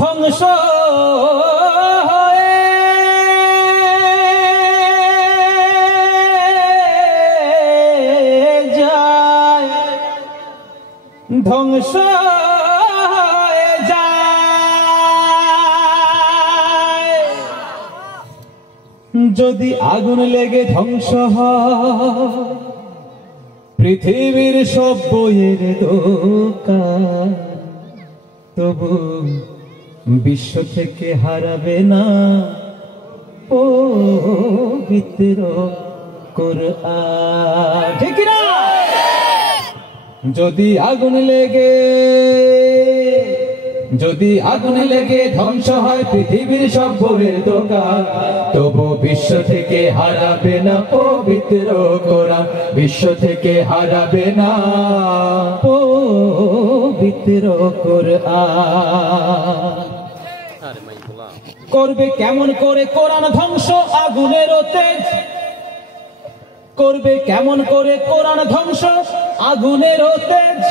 ধ্বংস হয়ে যায়, ধ্বংস হয়ে যায়। যদি আগুন লেগে ধ্বংস হয় পৃথিবীর সব বইয়ের দোকান, তবু বিশ্ব থেকে হারাবে না পবিত্র কোরআন। ঠিক না? যদি আগুন লেগে ধ্বংস হয় পৃথিবীর সব বইয়ের দোকান, তবু বিশ্ব থেকে হারাবে না পবিত্র কোরআন, বিশ্ব থেকে হারাবে না পবিত্র কোরআন। করবে কেমন করে কোরআন ধ্বংস আগুনের তেজ, করবে কেমন করে কোরআন ধ্বংস আগুনের তেজ।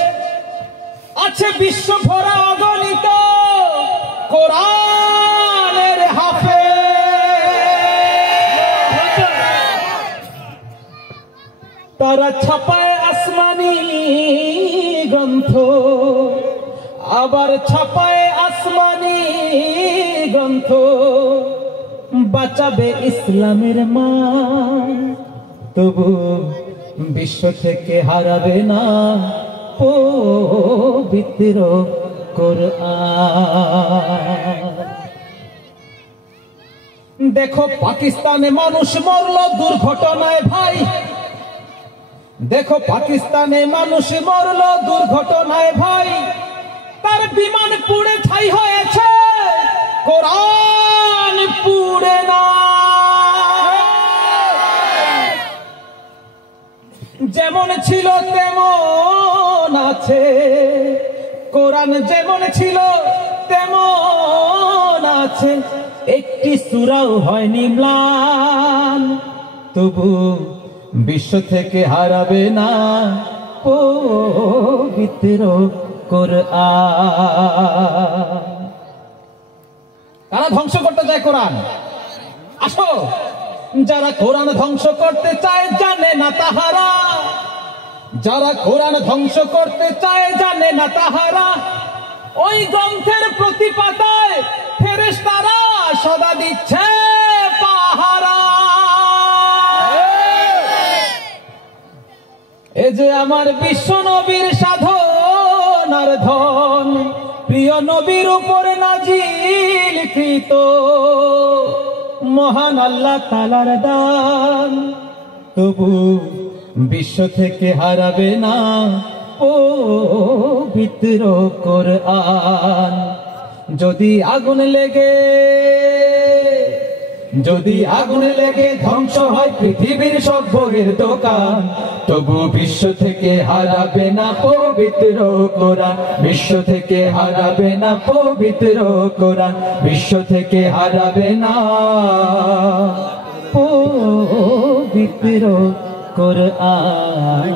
আছে বিশ্ব ভরা অগণিত কোরআনের হাফেজ, তারা ছাপায় আসমানি গ্রন্থ, আবার ছাপায় আসমানি গ্রন্থ। বাঁচাবে ইসলামের মান, তবু বিশ্ব থেকে হারাবে না পবিত্র কোরআন। দেখো পাকিস্তানে মানুষ মরল দুর্ঘটনায় ভাই, দেখো পাকিস্তানে মানুষ মরল দুর্ঘটনায় ভাই। তার বিমান পুড়ে ছাই হয়েছে, কোরআন পুড়ে না। যেমন ছিল তেমন আছে কোরআন, যেমন ছিল তেমন আছে। একটি সূরাও হয়নি ম্লান, তবু বিশ্ব থেকে হারাবে না পবিত্র কোরআন। কারা ধ্বংস করতে চায় কোরআন? আসো, যারা কোরআন ধ্বংস করতে চায় জানে না তাহারা, যারা কোরআন ধ্বংস করতে চায় জানে না তাহারা। ওই গ্রন্থের প্রতি পাতায় ফেরেশতারা সদা দিচ্ছে পাহারা। এ যে আমার বিশ্ব নবীর সাধনার ধন, প্রিয় নবীর উপরে নাজিলকৃত মহান আল্লাহ তাআলার দান, তবু বিশ্ব থেকে হারাবে না পবিত্র কোরআন। যদি আগুন লেগে ধ্বংস হয় পৃথিবীর সব বইয়ের দোকান, তবু বিশ্ব থেকে হারাবে না পবিত্র কোরআন, বিশ্ব থেকে হারাবে না পবিত্র কোরআন, বিশ্ব থেকে হারাবে না পবিত্র কোরআন।